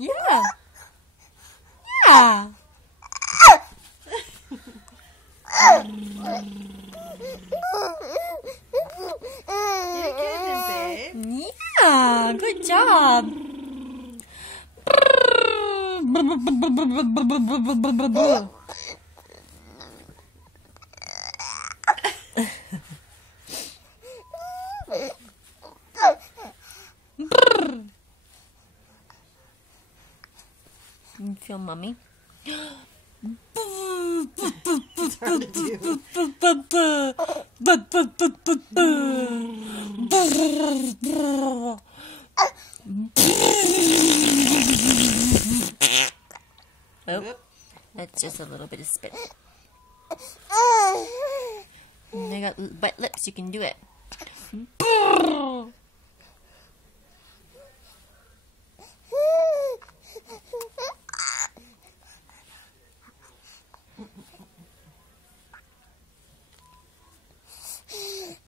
Yeah. Yeah. You're good, babe. Yeah, good job. You feel mommy? Oh, that's just a little bit of spit. They got wet lips, you can do it.